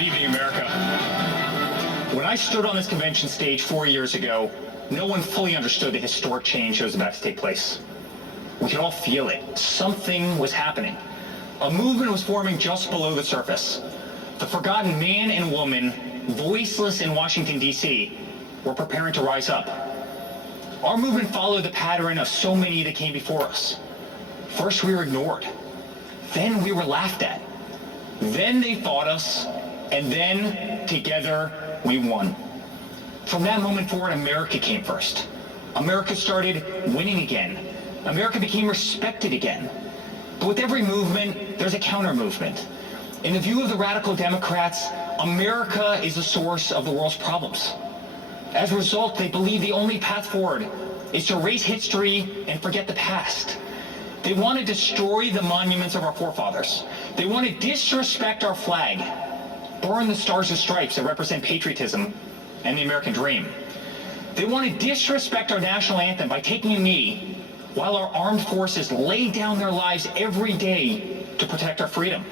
Good evening, America. When I stood on this convention stage 4 years ago, no one fully understood the historic change that was about to take place. We could all feel it. Something was happening. A movement was forming just below the surface. The forgotten man and woman, voiceless in Washington, D.C., were preparing to rise up. Our movement followed the pattern of so many that came before us. First, we were ignored. Then we were laughed at. Then they fought us, and then, together, we won. From that moment forward, America came first. America started winning again. America became respected again. But with every movement, there's a counter-movement. In the view of the radical Democrats, America is the source of the world's problems. As a result, they believe the only path forward is to erase history and forget the past. They want to destroy the monuments of our forefathers. They want to disrespect our flag, burn the stars and stripes that represent patriotism and the American dream. They want to disrespect our national anthem by taking a knee while our armed forces lay down their lives every day to protect our freedom.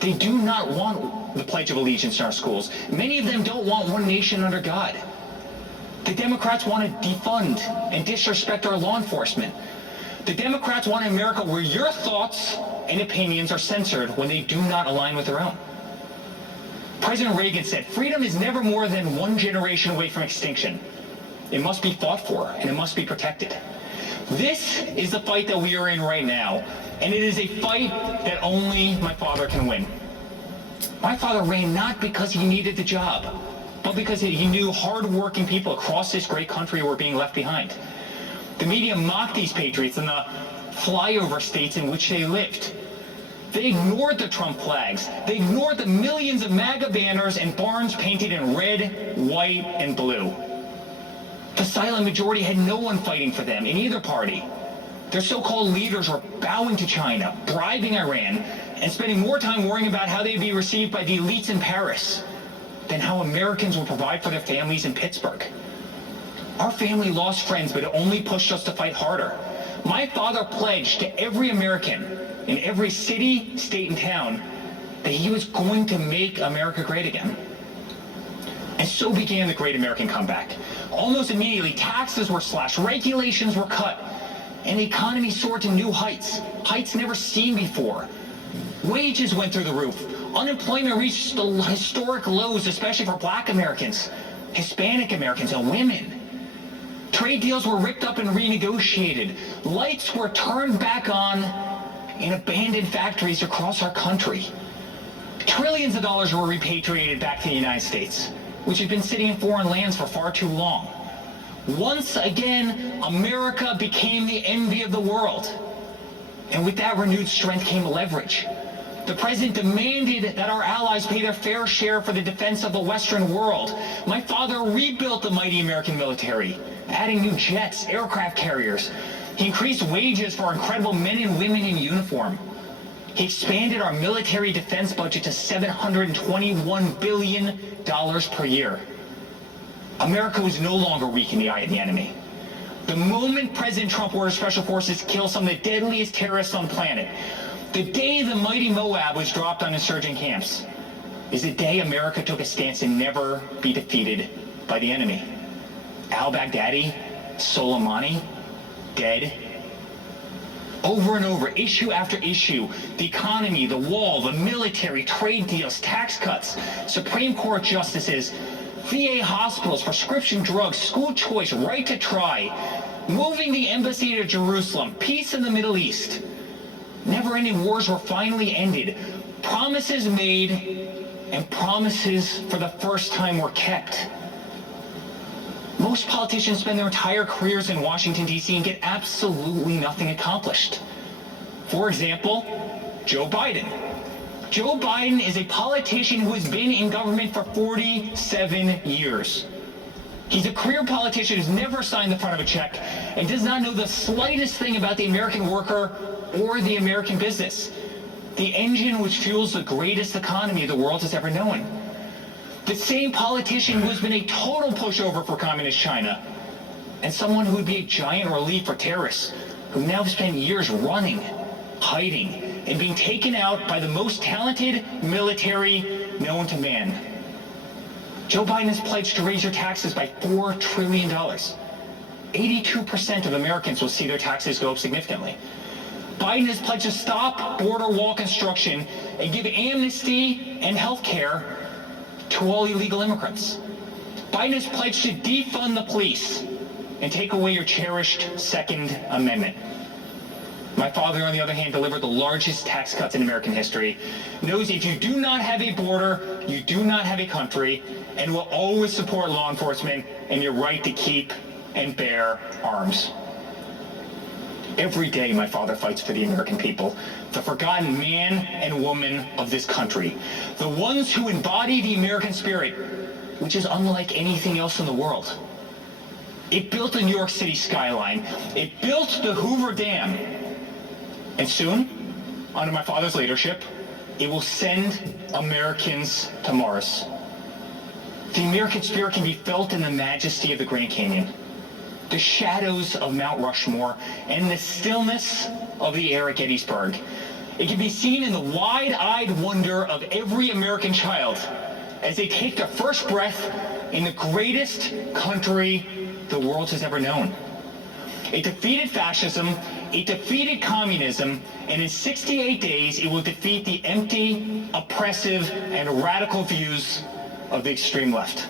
They do not want the Pledge of Allegiance in our schools. Many of them don't want one nation under God. The Democrats want to defund and disrespect our law enforcement. The Democrats want an America where your thoughts and opinions are censored when they do not align with their own. President Reagan said, "Freedom is never more than one generation away from extinction. It must be fought for, and it must be protected." This is the fight that we are in right now, and it is a fight that only my father can win. My father ran not because he needed the job, but because he knew hard-working people across this great country were being left behind. The media mocked these patriots in the flyover states in which they lived. They ignored the Trump flags. They ignored the millions of MAGA banners and barns painted in red, white, and blue. The silent majority had no one fighting for them in either party. Their so-called leaders were bowing to China, bribing Iran, and spending more time worrying about how they'd be received by the elites in Paris than how Americans would provide for their families in Pittsburgh. Our family lost friends, but it only pushed us to fight harder. My father pledged to every American in every city, state, and town that he was going to make America great again. And so began the Great American Comeback. Almost immediately, taxes were slashed, regulations were cut, and the economy soared to new heights, heights never seen before. Wages went through the roof. Unemployment reached the historic lows, especially for Black Americans, Hispanic Americans, and women. Trade deals were ripped up and renegotiated. Lights were turned back on in abandoned factories across our country. Trillions of dollars were repatriated back to the United States, which had been sitting in foreign lands for far too long. Once again, America became the envy of the world. And with that renewed strength came leverage. The president demanded that our allies pay their fair share for the defense of the Western world. My father rebuilt the mighty American military, adding new jets, aircraft carriers. He increased wages for our incredible men and women in uniform. He expanded our military defense budget to $721 billion per year. America was no longer weak in the eye of the enemy. The moment President Trump ordered special forces to kill some of the deadliest terrorists on the planet, the day the mighty Moab was dropped on insurgent camps, is the day America took a stance to never be defeated by the enemy. Al-Baghdadi, Soleimani, dead. Over and over, issue after issue, the economy, the wall, the military, trade deals, tax cuts, Supreme Court justices, VA hospitals, prescription drugs, school choice, right to try, moving the embassy to Jerusalem, peace in the Middle East. Never-ending wars were finally ended. Promises made and promises for the first time were kept. Most politicians spend their entire careers in Washington, D.C. and get absolutely nothing accomplished. For example, Joe Biden. Joe Biden is a politician who has been in government for 47 years. He's a career politician who's never signed the front of a check and does not know the slightest thing about the American worker or the American business, the engine which fuels the greatest economy the world has ever known. The same politician who has been a total pushover for communist China, and someone who would be a giant relief for terrorists, who now spend years running, hiding, and being taken out by the most talented military known to man. Joe Biden has pledged to raise your taxes by $4 trillion. 82% of Americans will see their taxes go up significantly. Biden has pledged to stop border wall construction and give amnesty and health care to all illegal immigrants. Biden has pledged to defund the police and take away your cherished Second Amendment. My father, on the other hand, delivered the largest tax cuts in American history, knows if you do not have a border, you do not have a country, and will always support law enforcement and your right to keep and bear arms. Every day, my father fights for the American people, the forgotten man and woman of this country, the ones who embody the American spirit, which is unlike anything else in the world. It built the New York City skyline. It built the Hoover Dam. And soon, under my father's leadership, it will send Americans to Mars. The American spirit can be felt in the majesty of the Grand Canyon, the shadows of Mount Rushmore, and the stillness of the air at Gettysburg. It can be seen in the wide-eyed wonder of every American child as they take their first breath in the greatest country the world has ever known. It defeated fascism, it defeated communism, and in 68 days it will defeat the empty, oppressive, and radical views of the extreme left.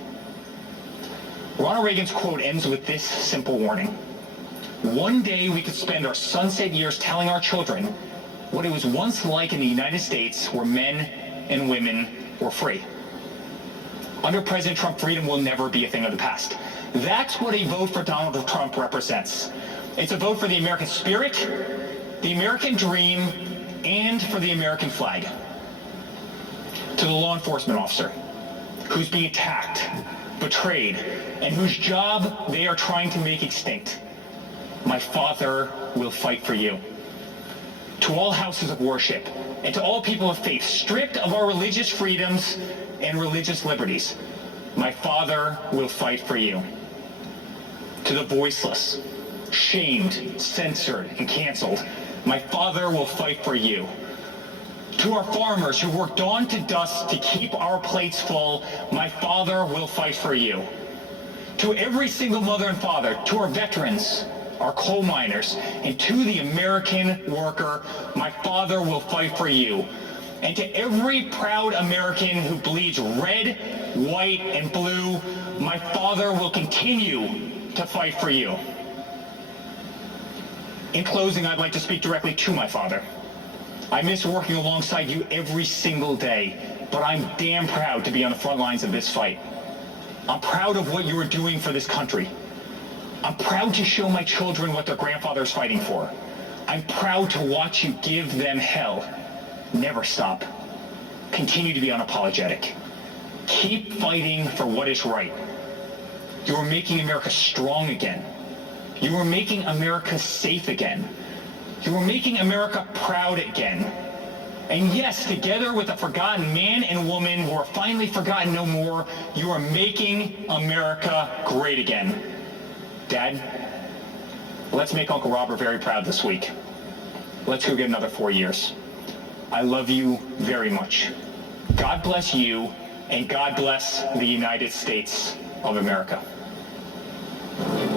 Ronald Reagan's quote ends with this simple warning. One day we could spend our sunset years telling our children what it was once like in the United States where men and women were free. Under President Trump, freedom will never be a thing of the past. That's what a vote for Donald Trump represents. It's a vote for the American spirit, the American dream, and for the American flag. To the law enforcement officer who's being attacked, betrayed, and whose job they are trying to make extinct, my father will fight for you. To all houses of worship and to all people of faith stripped of our religious freedoms and religious liberties, my father will fight for you. To the voiceless, shamed, censored, and canceled, my father will fight for you. To our farmers who work dawn to dusk to keep our plates full, my father will fight for you. To every single mother and father, to our veterans, our coal miners, and to the American worker, my father will fight for you. And to every proud American who bleeds red, white, and blue, my father will continue to fight for you. In closing, I'd like to speak directly to my father. I miss working alongside you every single day, but I'm damn proud to be on the front lines of this fight. I'm proud of what you are doing for this country. I'm proud to show my children what their grandfather is fighting for. I'm proud to watch you give them hell. Never stop. Continue to be unapologetic. Keep fighting for what is right. You are making America strong again. You are making America safe again. You are making America proud again. And yes, together with a forgotten man and woman who are finally forgotten no more, you are making America great again. Dad, let's make Uncle Robert very proud this week. Let's go get another 4 years. I love you very much. God bless you, and God bless the United States of America.